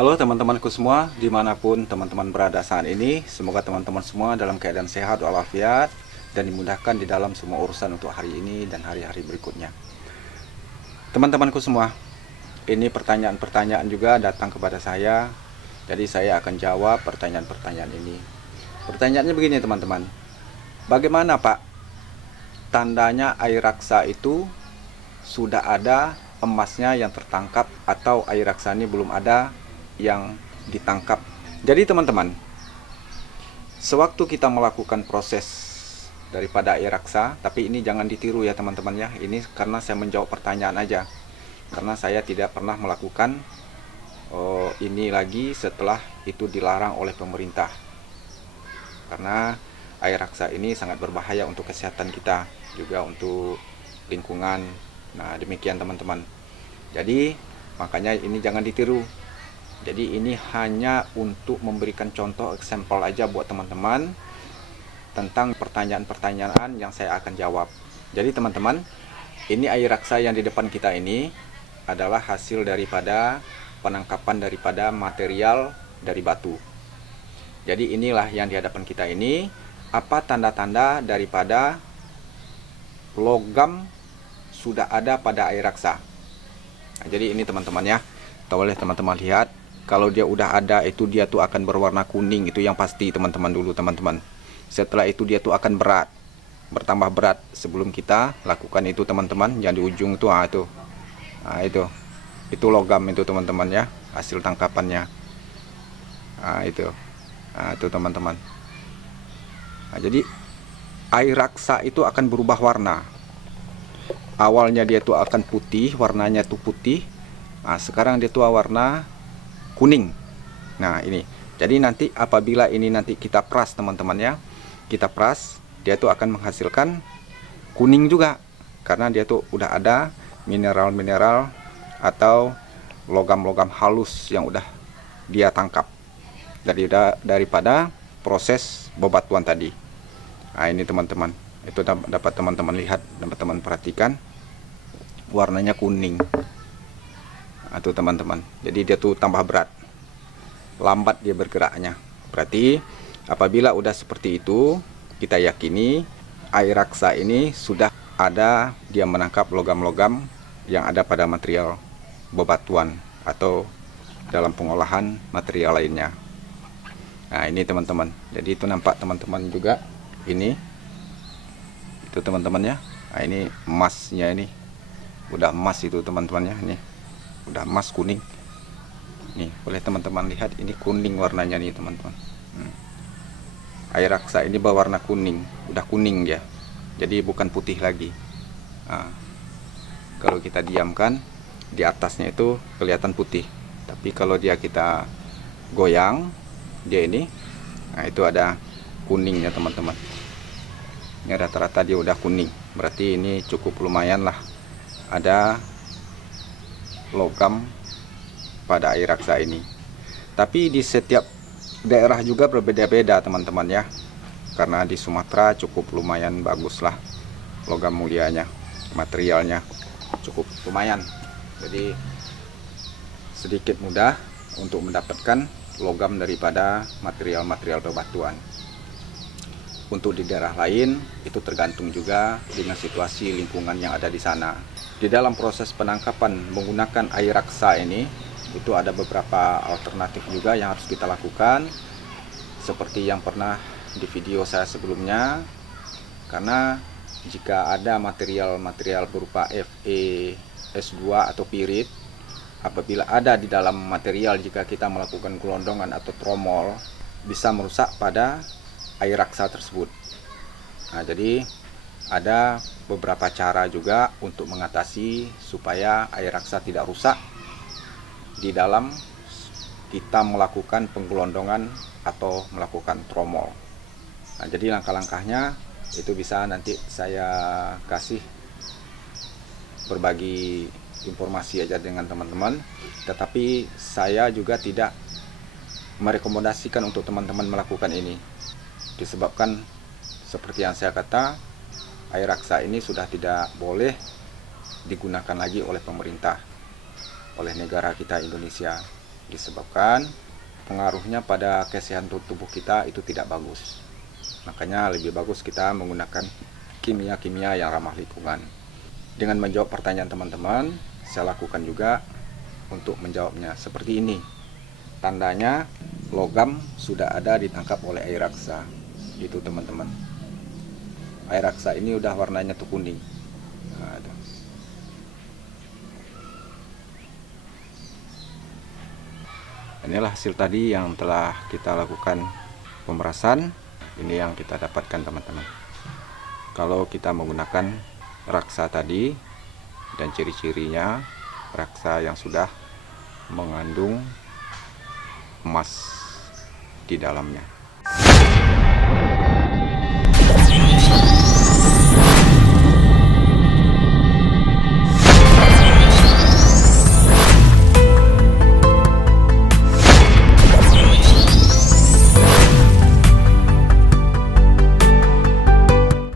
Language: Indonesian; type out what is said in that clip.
Halo teman-temanku semua, dimanapun teman-teman berada saat ini. Semoga teman-teman semua dalam keadaan sehat walafiat dan dimudahkan di dalam semua urusan untuk hari ini dan hari-hari berikutnya. Teman-temanku semua, ini pertanyaan-pertanyaan juga datang kepada saya. Jadi saya akan jawab pertanyaan-pertanyaan ini. Pertanyaannya begini teman-teman. Bagaimana Pak tandanya air raksa itu sudah ada emasnya yang tertangkap atau air raksa ini belum ada yang ditangkap? Jadi teman-teman, sewaktu kita melakukan proses daripada air raksa, tapi ini jangan ditiru ya teman-teman ya, ini karena saya menjawab pertanyaan aja, karena saya tidak pernah melakukan ini lagi setelah itu dilarang oleh pemerintah, karena air raksa ini sangat berbahaya untuk kesehatan kita, juga untuk lingkungan. Nah demikian teman-teman, jadi makanya ini jangan ditiru. Jadi ini hanya untuk memberikan contoh sampel aja buat teman-teman tentang pertanyaan-pertanyaan yang saya akan jawab. Jadi teman-teman, ini air raksa yang di depan kita ini adalah hasil daripada penangkapan daripada material dari batu. Jadi inilah yang di hadapan kita ini, apa tanda-tanda daripada logam sudah ada pada air raksa. Nah, jadi ini teman-teman ya, boleh teman-teman lihat. Kalau dia udah ada itu dia tuh akan berwarna kuning, itu yang pasti teman-teman dulu teman-teman. Setelah itu dia tuh akan berat, bertambah berat sebelum kita lakukan itu teman-teman. Yang di ujung tuh itu logam itu teman-teman ya, hasil tangkapannya. Itu teman-teman. Jadi air raksa itu akan berubah warna. Awalnya dia tuh akan putih, warnanya tuh putih. Sekarang dia tuh warna kuning. Nah ini, jadi nanti apabila ini nanti kita peras teman-teman ya, kita peras, dia tuh akan menghasilkan kuning juga, karena dia tuh udah ada mineral-mineral atau logam-logam halus yang udah dia tangkap daripada proses bebatuan tadi. Nah ini teman-teman, itu dapat teman-teman lihat, dapat teman perhatikan, warnanya kuning. Itu teman-teman, jadi dia tuh tambah berat, lambat dia bergeraknya. Berarti apabila udah seperti itu, kita yakini air raksa ini sudah ada dia menangkap logam-logam yang ada pada material bebatuan atau dalam pengolahan material lainnya. Nah ini teman-teman, jadi itu nampak teman-teman juga ini, itu teman-teman ya. Nah ini emasnya, ini udah emas itu teman-teman ya, ini udah emas kuning. Nih boleh teman-teman lihat, ini kuning warnanya nih teman-teman. Air raksa ini berwarna kuning, udah kuning ya, jadi bukan putih lagi. Kalau kita diamkan, di atasnya itu kelihatan putih, tapi kalau kita goyang dia ini, nah itu ada kuningnya teman-teman. Ini rata-rata dia udah kuning, berarti ini cukup lumayan lah ada logam pada air raksa ini. Tapi di setiap daerah juga berbeda-beda teman-teman ya, karena di Sumatera cukup lumayan bagus lah logam mulianya, materialnya cukup lumayan, jadi sedikit mudah untuk mendapatkan logam daripada material-material bebatuan. Untuk di daerah lain itu tergantung juga dengan situasi lingkungan yang ada di sana. Di dalam proses penangkapan menggunakan air raksa ini, itu ada beberapa alternatif juga yang harus kita lakukan, seperti yang pernah di video saya sebelumnya. Karena jika ada material-material berupa Fe, S2 atau pirit, apabila ada di dalam material, jika kita melakukan gelondongan atau tromol, bisa merusak pada air raksa tersebut. Nah jadi ada beberapa cara juga untuk mengatasi supaya air raksa tidak rusak di dalam kita melakukan penggelondongan atau melakukan tromol. Nah jadi langkah-langkahnya itu bisa nanti saya kasih, berbagi informasi aja dengan teman-teman, tetapi saya juga tidak merekomendasikan untuk teman-teman melakukan ini, disebabkan seperti yang saya kata, air raksa ini sudah tidak boleh digunakan lagi oleh pemerintah, oleh negara kita Indonesia. disebabkan pengaruhnya pada kesehatan tubuh kita itu tidak bagus. Makanya lebih bagus kita menggunakan kimia-kimia yang ramah lingkungan. Dengan menjawab pertanyaan teman-teman, saya lakukan juga untuk menjawabnya seperti ini. Tandanya logam sudah ada ditangkap oleh air raksa. Itu teman-teman. Air raksa ini udah warnanya tuh kuning. Nah, itu. Inilah hasil tadi yang telah kita lakukan pemerasan. Ini yang kita dapatkan teman-teman. Kalau kita menggunakan raksa tadi dan ciri-cirinya, raksa yang sudah mengandung emas di dalamnya.